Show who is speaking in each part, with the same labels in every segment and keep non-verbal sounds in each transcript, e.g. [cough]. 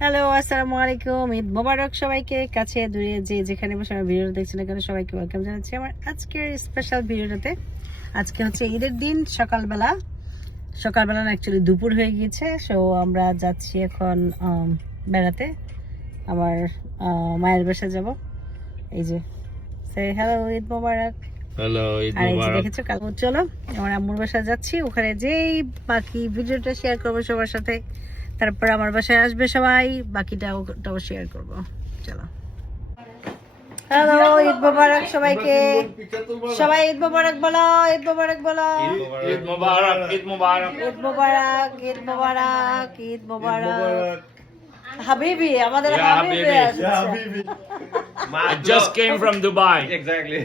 Speaker 1: Hello আসসালামু আলাইকুম। ঈদ মোবারক সবাইকে। কাছে দূরে যে যেখানে বসে আমার ভিডিও দেখছেন এখানে সবাইকে ওয়েলকাম জানাচ্ছি আমার আজকের স্পেশাল ভিডিওটাতে। আজকে হচ্ছে ঈদের দিন সকালবেলা। সকালবেলা না অ্যাকচুয়ালি দুপুর হয়ে গিয়েছে সো আমরা যাচ্ছি এখন বেড়াতে। আমার মায়ের বাসা যাব। এই যে হ্যালো ঈদ মোবারক। চলো আমার আম্মুর বাসায় যাচ্ছি। ওখানে যেই বাকি ভিডিওটা শেয়ার করব সবার সাথে। তারপর আমার বাসায় আসবে সবাই বাকিটাও ওটাও শেয়ার করব। চলো। হ্যালো ঈদ মোবারক সবাইকে। সবাই ঈদ মোবারক বলো ঈদ মোবারক বলো।
Speaker 2: ঈদ মুবারক ঈদ মুবারক।
Speaker 1: ঈদ মোবারক ঈদ মোবারক ঈদ মোবারক। হাবিবি আমাদের
Speaker 2: Yeah,
Speaker 1: হাবিবি
Speaker 2: হাবিবি. I just came from Dubai.
Speaker 3: Exactly.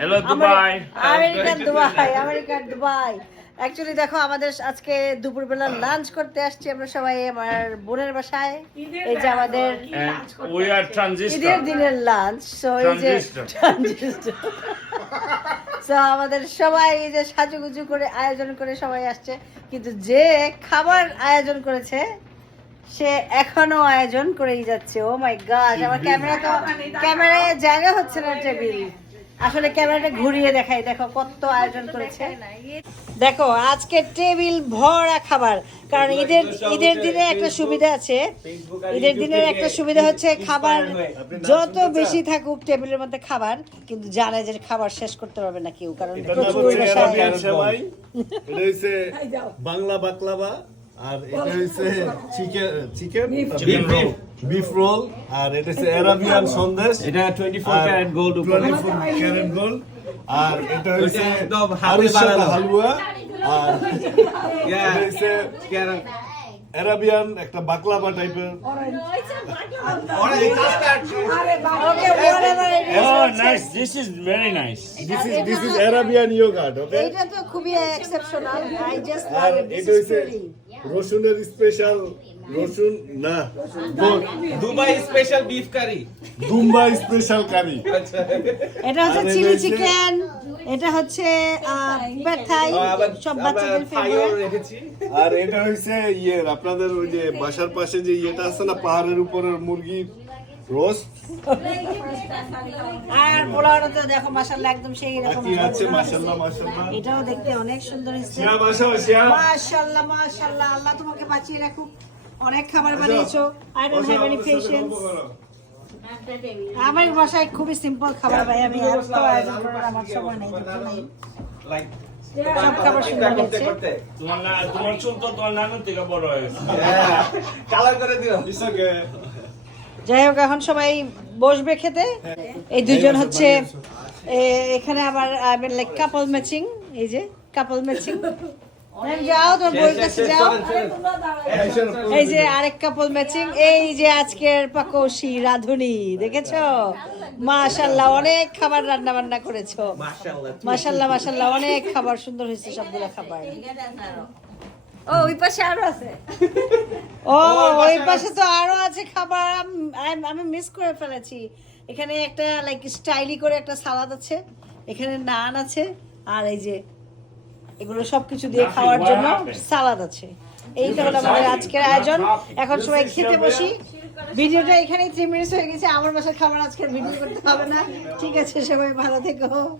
Speaker 2: Hello Dubai.
Speaker 1: American Dubai American Dubai actually দেখো আমাদের আজকে দুপুরবেলা লাঞ্চ করতে আসছি আমরা সবাই আমার বোনের বাসায়। এই যে আমাদের
Speaker 2: and we are
Speaker 1: ঈদের দিনের লাঞ্চ সো এই যে
Speaker 2: Transistor.
Speaker 1: সো আমাদের সবাই এই যে সাজুগুজু করে আয়োজন করে সবাই আসছে। কিন্তু যে খাবার আয়োজন করেছে সে এখনও আয়োজন করেই যাচ্ছে। ও মাই গড আমার ক্যামেরা তো ক্যামেরায় জায়গা হচ্ছে না টেবিল। আসলে ক্যামেরাটা ঘুরিয়ে দেখাই। দেখো কত আয়োজন করেছে। দেখো আজকে টেবিল ভরা খাবার। কারণ ঈদের ঈদের দিনে একটা সুবিধা আছে। ঈদের দিনের একটা সুবিধা হচ্ছে খাবার যত বেশি থাকুক টেবিলের মধ্যে খাবার কিন্তু জানে যে খাবার শেষ করতে পারবে না কেউ কারণ প্রচুর [laughs]
Speaker 4: বাংলা বাকলাবা। আর এটা হইছে চিকেন চিকেন বিফ রোল আর এটা হচ্ছে আরাবিয়ান সন্দেশ
Speaker 3: এটা 24 ক্যারেট গোল্ড উপরে।
Speaker 4: 24 ক্যারেট গোল্ড আর এটা হইছে
Speaker 3: ওইটা একদম হাতে
Speaker 4: হালুয়া আর. এটা
Speaker 3: ক্যারেট
Speaker 4: একটা বাকলাবা টাইপের
Speaker 1: হচ্ছে-
Speaker 2: this is very nice.
Speaker 4: This is this is Arabian yoghurt okay
Speaker 1: এইটা তো খুবই exceptional I just love it this
Speaker 4: এটা
Speaker 1: ইজ
Speaker 4: রসুনের স্পেশাল রসুন না।
Speaker 3: Dubai special beef curry
Speaker 4: Dubai special curry
Speaker 1: এটা হচ্ছে
Speaker 4: আর এটা
Speaker 1: চিলি
Speaker 4: হচ্ছে-
Speaker 1: চিকেন এটা হচ্ছে
Speaker 3: পেথাই
Speaker 1: সব বাচ্চাদের ফেভারিট
Speaker 4: আর এটা হইছে ইয়ের আপনাদের ওই যে বাসার পাশে যে ইয়েটা আছে না পাহাড়ের উপরের মুরগির রোস্ট।
Speaker 1: আর পোলাওটা তো দেখো মাশাআল্লাহ একদম সেই রকম
Speaker 4: আছে মাশাআল্লাহ মাশাআল্লাহ।
Speaker 1: এটাও দেখতে অনেক সুন্দর হয়েছে।
Speaker 4: শিয়া বাসা শিয়া।
Speaker 1: মাশাআল্লাহ মাশাআল্লাহ আল্লাহ তোমাকে বাঁচিয়ে রাখুক। অনেক খাবার বানিয়েছো। I don't have any patience আমার বাসায় খুবই সিম্পল খাবার ভাই আমি এত আয়োজন করার আমার সময় নেই
Speaker 3: লাইক
Speaker 1: সব খাবার সুন্দর হয়েছে
Speaker 2: তোমার চুল তো তোমার নানুর থেকে বড় হয়েছে।
Speaker 3: কালার করে দিও।
Speaker 4: ইসাকে
Speaker 1: যাই হোক এখন সবাই বসবে খেতে। এই দুজন হচ্ছে এ- এখানে আবার লাইক কাপল ম্যাচিং এই যে কাপল ম্যাচিং যাও তোমার বউয়ের কাছে যাও। এই যে আরেক কাপল ম্যাচিং এই যে আজকের পাকৌশি রাধুনি দেখেছ? মাশাল্লাহ অনেক খাবার রান্না বান্না করেছ মাশাল্লাহ মাশাল্লাহ অনেক খাবার সুন্দর হয়েছে সবগুলো খাবার।
Speaker 5: ও ওই পাশে আরও আছে।
Speaker 1: ও ওই পাশে তো আরও আছে খাবার। আম- মিস করে ফেলেছি। এখানে একটা লাইক স্টাইলি করে একটা সালাদ আছে। এখানে নান আছে। আর এই যে এগুলো সবকিছু দিয়ে খাওয়ার জন্য? সালাদ আছে। এইটা হলো আমাদের আজকের আয়োজন। এখন সবাই খেতে বসি। ভিডিওটা এখানেই থ্রি মিনিটস হয়ে গেছে। আমার বাসার খাবার আজকের ভিডিও করতে হবে না। ঠিক আছে সবাই ভালো থেকো।